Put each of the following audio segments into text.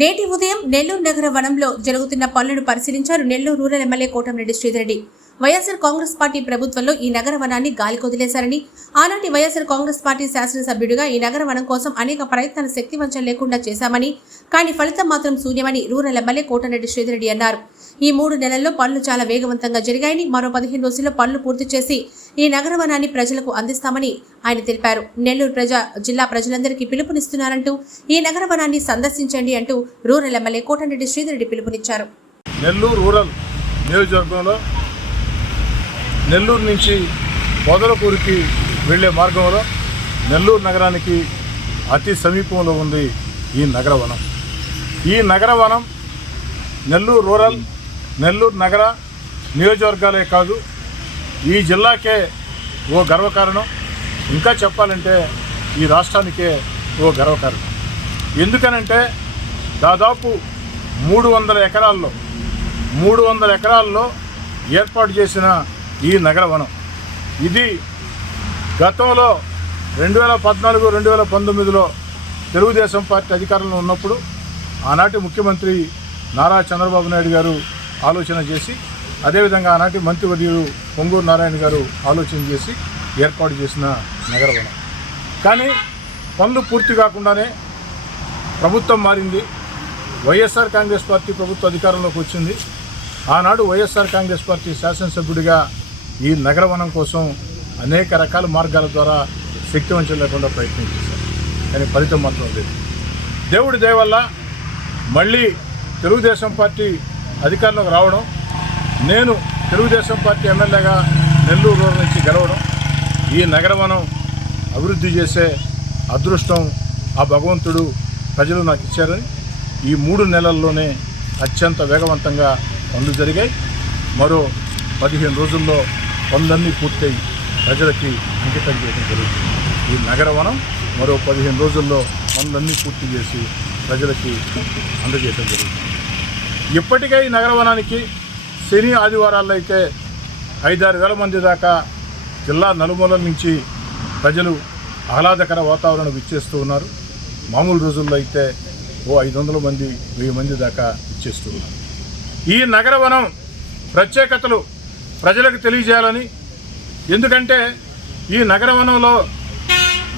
నేటి ఉదయం నెల్లూరు నగర వనంలో జరుగుతున్న పనులను పరిశీలించారు Nellore rural MLA Kotamreddy Sridhar Reddy YSR Congress party ప్రభుత్వంలో ఈ నగర వనాన్ని గాలి కొదిలేశారని ఆనాటి వైఎస్ఆర్ కాంగ్రెస్ పార్టీ శాసనసభ్యుడిగా ఈ నగర వనం కోసం అనేక ప్రయత్నాలు శక్తివంచం లేకుండా చేశామని కానీ ఫలితం మాత్రం శూన్యమని రూరల్ ఎమ్మెల్యే కోటమిరెడ్డి శ్రీధరెడ్డి అన్నారు. ఈ మూడు నెలల్లో పనులు చాలా వేగవంతంగా జరిగాయని మరో పదిహేను రోజుల్లో పనులు పూర్తి చేసి ఈ నగర వనాన్ని ప్రజలకు అందిస్తామని ఆయన తెలిపారు. నెల్లూరు ప్రజా జిల్లా ప్రజలందరికీ పిలుపునిస్తున్నారంటూ ఈ నగర వనాన్ని సందర్శించండి అంటూ రూరల్ ఎమ్మెల్యే కోటమిరెడ్డి శ్రీధరెడ్డి పిలుపునిచ్చారు. నెల్లూరు రూరల్ నియోజకవర్గంలో నెల్లూరు నుంచి పొదలకూరుకి వెళ్ళే మార్గంలో నెల్లూరు నగరానికి అతి సమీపంలో ఉంది ఈ నగరవనం. ఈ నగరవనం నెల్లూరు రూరల్ నెల్లూరు నగర నియోజకవర్గాలే కాదు ఈ జిల్లాకే ఓ గర్వకారణం. ఇంకా చెప్పాలంటే ఈ రాష్ట్రానికే ఓ గర్వకారణం. ఎందుకనంటే దాదాపు మూడు వందల ఎకరాల్లో మూడు వందల ఎకరాల్లో ఏర్పాటు చేసిన ఈ నగరవనం. ఇది గతంలో రెండు వేల పద్నాలుగు రెండు వేల పంతొమ్మిదిలో తెలుగుదేశం పార్టీ అధికారంలో ఉన్నప్పుడు ఆనాటి ముఖ్యమంత్రి నారా చంద్రబాబు నాయుడు గారు ఆలోచన చేసి అదేవిధంగా ఆనాటి మంత్రివర్యులు పొంగూరు నారాయణ గారు ఆలోచన చేసి ఏర్పాటు చేసిన నగరవనం. కానీ పనులు పూర్తి కాకుండానే ప్రభుత్వం మారింది. వైఎస్ఆర్ కాంగ్రెస్ పార్టీ ప్రభుత్వ అధికారంలోకి వచ్చింది. ఆనాడు వైఎస్ఆర్ కాంగ్రెస్ పార్టీ శాసనసభ్యుడిగా ఈ నగరవనం కోసం అనేక రకాల మార్గాల ద్వారా శక్తివంచం లేకుండా ప్రయత్నం చేశారు. కానీ ఫలితం మాత్రం లేదు దేవుడి దేవల్ల మళ్ళీ తెలుగుదేశం పార్టీ అధికారంలోకి రావడం నేను తెలుగుదేశం పార్టీ ఎమ్మెల్యేగా నెల్లూరు రూరల్ నుంచి గెలవడం ఈ నగరవనం అభివృద్ధి చేసే అదృష్టం ఆ భగవంతుడు ప్రజలు నాకు ఇచ్చారని ఈ మూడు నెలల్లోనే అత్యంత వేగవంతంగా పనులు జరిగాయి. మరో పదిహేను రోజుల్లో పనులన్నీ పూర్తయి ప్రజలకి అంకితం చేయడం జరుగుతుంది. ఈ నగరవనం మరో పదిహేను రోజుల్లో పనులన్నీ పూర్తి చేసి ప్రజలకి అందజేయడం జరుగుతుంది. ఇప్పటికే ఈ నగరవనానికి శని ఆదివారాల్లో అయితే ఐదారు వేల మంది దాకా జిల్లా నలుమూలల నుంచి ప్రజలు ఆహ్లాదకర వాతావరణం ఇచ్చేస్తూ ఉన్నారు. మామూలు రోజుల్లో అయితే ఓ ఐదు వందల మంది వెయ్యి మంది దాకా ఇచ్చేస్తూ ఉన్నారు. ఈ నగరవనం ప్రత్యేకతలు ప్రజలకు తెలియజేయాలని ఎందుకంటే ఈ నగరవనంలో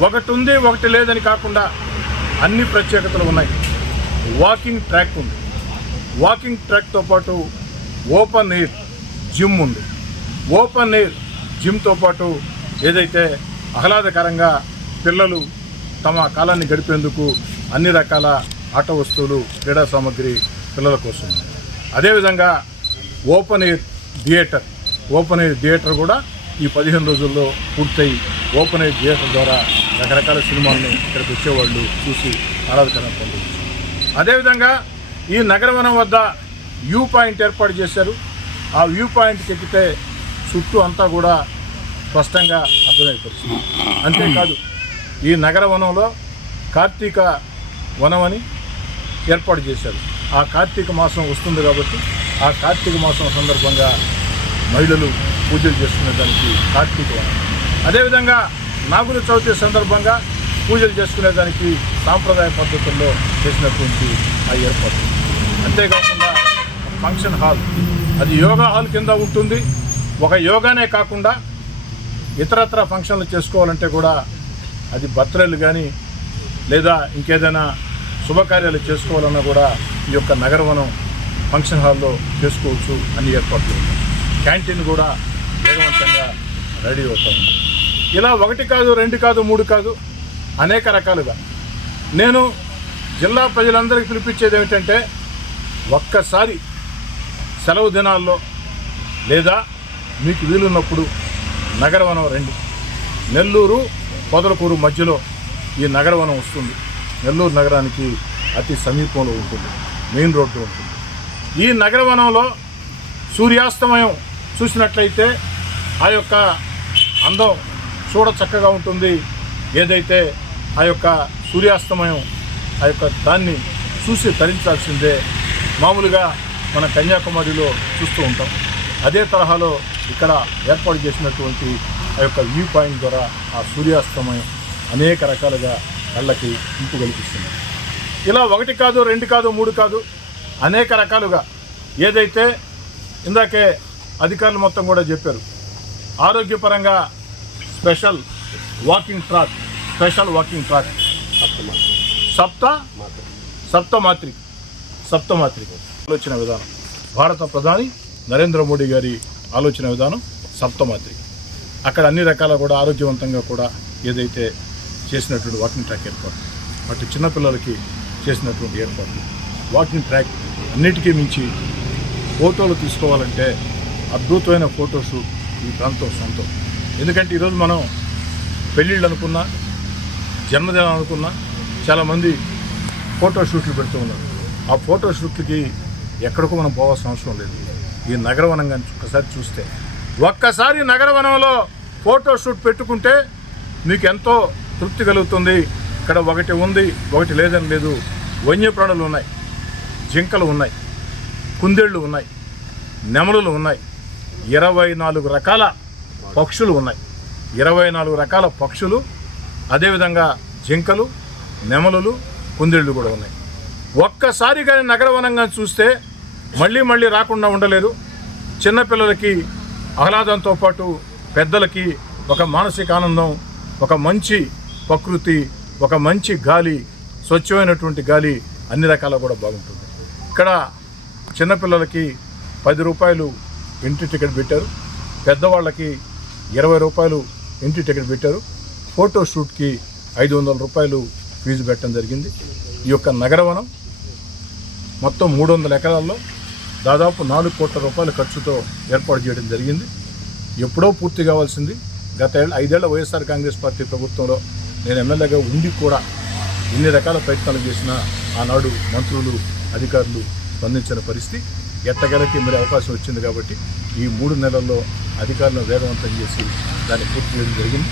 ఒకటి ఉంది ఒకటి లేదని కాకుండా అన్ని ప్రత్యేకతలు ఉన్నాయి. వాకింగ్ ట్రాక్ ఉంది. వాకింగ్ ట్రాక్తో పాటు ఓపెన్ ఎయిర్ జిమ్ ఉంది. ఓపెన్ ఎయిర్ జిమ్తో పాటు ఏదైతే ఆహ్లాదకరంగా పిల్లలు తమ కాలాన్ని గడిపేందుకు అన్ని రకాల ఆట వస్తువులు క్రీడా సామాగ్రి పిల్లల కోసం. అదేవిధంగా open air theatre open air theatre కూడా ఈ పదిహేను రోజుల్లో పూర్తయి ఓపెన్ ఎయిర్ థియేటర్ ద్వారా రకరకాల సినిమాలను ఇక్కడికి వచ్చేవాళ్ళు చూసి ఆహ్లాదకరంగా పొందవచ్చు. అదేవిధంగా ఈ నగరవనం వద్ద వ్యూ పాయింట్ ఏర్పాటు చేశారు. ఆ వ్యూ పాయింట్కి ఎక్కితే చుట్టూ అంతా కూడా స్పష్టంగా అర్థమైపోతుంది. అంతేకాదు ఈ నగరవనంలో కార్తీక వనం అని ఏర్పాటు చేశారు. ఆ కార్తీక మాసం వస్తుంది కాబట్టి ఆ కార్తీక మాసం సందర్భంగా మహిళలు పూజలు చేసుకునే దానికి కార్తీక వనం. అదేవిధంగా నాగుల చవితి సందర్భంగా పూజలు చేసుకునేదానికి సాంప్రదాయ పద్ధతుల్లో చేసినటువంటి ఆ ఏర్పాటు. అంతేకాకుండా ఫంక్షన్ హాల్. అది యోగా హాల్ కింద ఉంటుంది. ఒక యోగానే కాకుండా ఇతరత్ర ఫంక్షన్లు చేసుకోవాలంటే కూడా అది బర్త్డేలు కానీ లేదా ఇంకేదైనా శుభకార్యాలు చేసుకోవాలన్నా కూడా ఈ యొక్క నగరవనం ఫంక్షన్ హాల్లో చేసుకోవచ్చు అన్ని ఏర్పాట్లు. క్యాంటీన్ కూడా వేగవంతంగా రెడీ అవుతుంది ఇలా ఒకటి కాదు రెండు కాదు మూడు కాదు అనేక రకాలుగా. నేను జిల్లా ప్రజలందరికీ పిలిపించేది ఏమిటంటే ఒక్కసారి సెలవు దినాల్లో లేదా మీకు వీలున్నప్పుడు నగరవనం రండి. నెల్లూరు పొదలకూరు మధ్యలో ఈ నగరవనం వస్తుంది. నెల్లూరు నగరానికి అతి సమీపంలో ఉంటుంది. మెయిన్ రోడ్డు ఉంటుంది. ఈ నగరవనంలో సూర్యాస్తమయం చూసినట్లయితే ఆ యొక్క అందం చూడ చక్కగా ఉంటుంది. ఏదైతే ఆ యొక్క సూర్యాస్తమయం ఆ యొక్క దాన్ని చూసి ధరించాల్సిందే మామూలుగా మన కన్యాకుమారిలో చూస్తూ ఉంటాం. అదే తరహాలో ఇక్కడ ఏర్పాటు చేసినటువంటి ఆ యొక్క వ్యూ పాయింట్ ద్వారా ఆ సూర్యాస్తమయం అనేక రకాలుగా కళ్ళకి ఇంపు కల్పిస్తుంది ఇలా ఒకటి కాదు రెండు కాదు మూడు కాదు అనేక రకాలుగా ఏదైతే ఇందాకే అధికారులు మొత్తం కూడా చెప్పారు. ఆరోగ్యపరంగా special walking track special walking track. సప్త సప్తమాత్రి సప్తమాత్రిక ఆలోచన విధానం. భారత ప్రధాని నరేంద్ర మోడీ గారి ఆలోచన విధానం సప్తమాత్రి అక్కడ అన్ని రకాల కూడా ఆరోగ్యవంతంగా కూడా ఏదైతే చేసినటువంటి వాకింగ్ ట్రాక్ ఏర్పాటు అటు చిన్నపిల్లలకి చేసినటువంటి ఏర్పాట్లు వాకింగ్ ట్రాక్ అన్నిటికీ మించి ఫోటోలు తీసుకోవాలంటే అద్భుతమైన ఫోటోషూట్ ఈ ప్రాంతం సొంతం. ఎందుకంటే ఈరోజు మనం పెళ్ళిళ్ళు అనుకున్నా జన్మదినం అనుకున్నా చాలామంది ఫోటో షూట్లు పెడుతూ ఉన్నారు. ఆ ఫోటో షూట్లకి ఎక్కడికో మనం పోవాల్సిన అవసరం లేదు. ఈ నగరవనం కానీ ఒక్కసారి చూస్తే ఒక్కసారి నగరవనంలో ఫోటో షూట్ పెట్టుకుంటే మీకు ఎంతో తృప్తి కలుగుతుంది. ఇక్కడ ఒకటి ఉంది ఒకటి లేదని లేదు. వన్యప్రాణులు ఉన్నాయి జింకలు ఉన్నాయి కుందేళ్ళు ఉన్నాయి నెమలులు ఉన్నాయి. ఇరవై నాలుగు రకాల పక్షులు ఉన్నాయి. ఇరవై నాలుగు రకాల పక్షులు అదేవిధంగా జింకలు నెమలులు కుందేళ్ళు కూడా ఉన్నాయి. ఒక్కసారి కానీ నగరవనంగా చూస్తే మళ్ళీ మళ్ళీ రాకుండా ఉండలేదు. చిన్నపిల్లలకి ఆహ్లాదంతో పాటు పెద్దలకి ఒక మానసిక ఆనందం ఒక మంచి ప్రకృతి ఒక మంచి గాలి స్వచ్ఛమైనటువంటి గాలి అన్ని రకాల కూడా బాగుంటుంది. ఇక్కడ చిన్నపిల్లలకి పది రూపాయలు ఇంటి టికెట్ పెట్టారు. పెద్దవాళ్ళకి ఇరవై రూపాయలు ఇంటి టికెట్ పెట్టారు. ఫోటో షూట్కి ఐదు వందల రూపాయలు ఫీజు పెట్టడం జరిగింది. ఈ యొక్క నగరవనం మొత్తం మూడు వందల ఎకరాల్లో దాదాపు నాలుగు కోట్ల రూపాయల ఖర్చుతో ఏర్పాటు చేయడం జరిగింది. ఎప్పుడో పూర్తి కావాల్సింది. గత ఏళ్ళ ఐదేళ్ళ వైఎస్ఆర్ కాంగ్రెస్ పార్టీ ప్రభుత్వంలో నేను ఎమ్మెల్యేగా ఉండి కూడా ఇన్ని రకాల ప్రయత్నాలు చేసిన ఆనాడు మంత్రులు అధికారులు స్పందించిన పరిస్థితి ఎట్టగలకి మరి అవకాశం వచ్చింది కాబట్టి ఈ మూడు నెలల్లో అధికారులను వేగవంతం చేసి దాన్ని పూర్తి చేయడం జరిగింది.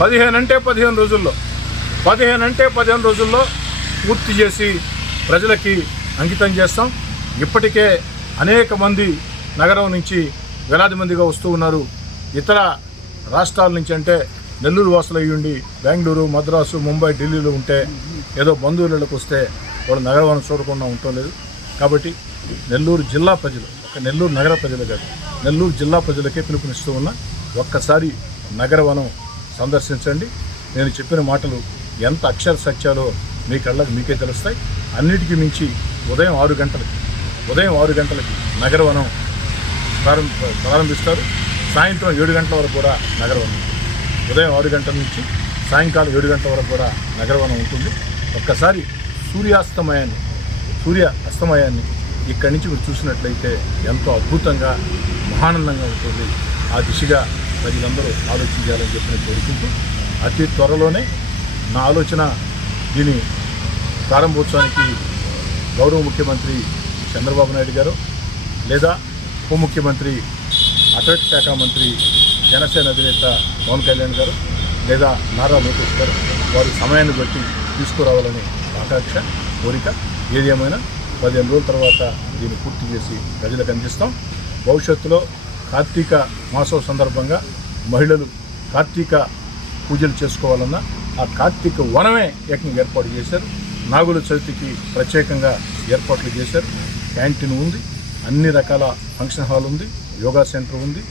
పదిహేను అంటే పదిహేను రోజుల్లో పదిహేను అంటే పదిహేను రోజుల్లో పూర్తి చేసి ప్రజలకి అంకితం చేస్తాం. ఇప్పటికే అనేక మంది నగరం నుంచి వేలాది మందిగా వస్తూ ఉన్నారు. ఇతర రాష్ట్రాల నుంచి అంటే నెల్లూరు వాసులు అయ్యుండి బెంగళూరు మద్రాసు ముంబై ఢిల్లీలో ఉంటే ఏదో బంధువులకు వస్తే వాళ్ళు నగరవనం చూడకుండా ఉండటం లేదు. కాబట్టి నెల్లూరు జిల్లా ప్రజలు ఒక నెల్లూరు నగర ప్రజలు కాదు నెల్లూరు జిల్లా ప్రజలకే పిలుపునిస్తూ ఉన్న ఒక్కసారి నగరవనం సందర్శించండి. నేను చెప్పిన మాటలు ఎంత అక్షర సత్యాలో మీ కళ్ళకు మీకే తెలుస్తాయి? అన్నిటికీ మించి ఉదయం ఆరు గంటలకి ఉదయం ఆరు గంటలకి నగరవనం ప్రారంభ ప్రారంభిస్తారు. సాయంత్రం ఏడు గంటల వరకు కూడా నగరవనం ఉదయం ఆరు గంటల నుంచి సాయంకాలం ఏడు గంటల వరకు కూడా నగరవనం ఉంటుంది. ఒక్కసారి సూర్యాస్తమయాన్ని సూర్య అస్తమయాన్ని ఇక్కడి నుంచి మీరు చూసినట్లయితే ఎంతో అద్భుతంగా మహానందంగా ఉంటుంది. ఆ దిశగా ప్రజలందరూ ఆలోచించాలని చెప్పిన కోరుకుంటూ అతి త్వరలోనే నా ఆలోచన దీని ప్రారంభోత్సవానికి గౌరవ ముఖ్యమంత్రి చంద్రబాబు నాయుడు గారు లేదా ఉప ముఖ్యమంత్రి అటవీ శాఖ మంత్రి జనసేన అధినేత పవన్ కళ్యాణ్ గారు లేదా నారా లోకేష్ గారు వారి సమయాన్ని బట్టి తీసుకురావాలని ఆకాంక్ష కోరిక ఏది ఏమైనా పదిహేను రోజుల తర్వాత దీన్ని పూర్తి చేసి ప్రజలకు అందిస్తాం. భవిష్యత్తులో కార్తీక మాసం సందర్భంగా మహిళలు కార్తీక పూజలు చేసుకోవాలన్నా ఆ కార్తీక వనమే ఏకంగా ఏర్పాటు చేశారు. నాగుల చవితికి ప్రత్యేకంగా ఏర్పాట్లు చేశారు. క్యాంటీన్ ఉంది అన్ని రకాల ఫంక్షన్ హాల్ ఉంది యోగా సెంటర్ ఉంది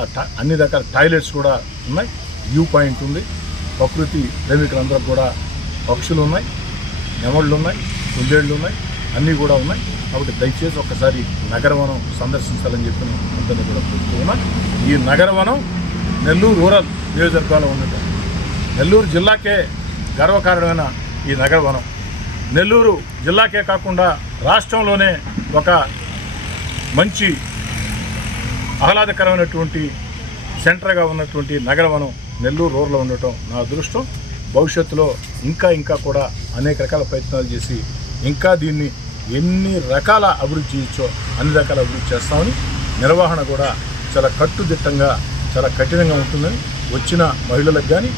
ఆ అన్ని రకాల టాయిలెట్స్ కూడా ఉన్నాయి వ్యూ పాయింట్ ఉంది ప్రకృతి ప్రేమికులందరూ కూడా పక్షులు ఉన్నాయి నెమళ్ళు ఉన్నాయి కుందేళ్ళు ఉన్నాయి అన్నీ కూడా ఉన్నాయి. కాబట్టి దయచేసి ఒక్కసారి నగరవనం సందర్శించాలని చెప్పి అందరినీ కూడా కోరుతూ ఈ నగరవనం నెల్లూరు రూరల్ నియోజకవర్గంలో ఉండటం నెల్లూరు జిల్లాకే గర్వకారణమైన ఈ నగరవనం నెల్లూరు జిల్లాకే కాకుండా రాష్ట్రంలోనే ఒక మంచి ఆహ్లాదకరమైనటువంటి సెంటర్గా ఉన్నటువంటి నగరవనం నెల్లూరు రోడ్లో ఉండటం నా అదృష్టం. భవిష్యత్తులో ఇంకా ఇంకా కూడా అనేక రకాల ప్రయత్నాలు చేసి ఇంకా దీన్ని ఎన్ని రకాల అభివృద్ధి చేయొచ్చో అన్ని రకాల అభివృద్ధి చేస్తామని నిర్వహణ కూడా చాలా కట్టుదిట్టంగా చాలా కఠినంగా ఉంటుందని వచ్చిన మహిళలకు కానీ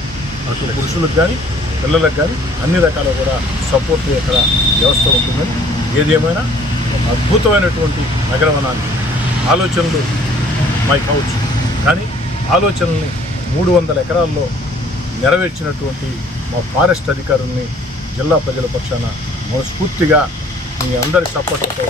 అటు పురుషులకు కానీ పిల్లలకు కానీ అన్ని రకాల కూడా సపోర్ట్ ఇక్కడ వ్యవస్థ ఉంటుందని ఏదేమైనా ఏమైనా అద్భుతమైనటువంటి నగరవనాన్ని ఆలోచనలు మై కావచ్చు. కానీ ఆలోచనల్ని మూడు వందల ఎకరాల్లో నెరవేర్చినటువంటి మా ఫారెస్ట్ అధికారుల్ని జిల్లా ప్రజల పక్షాన మనస్ఫూర్తిగా మీ అందరి సపోర్ట్తో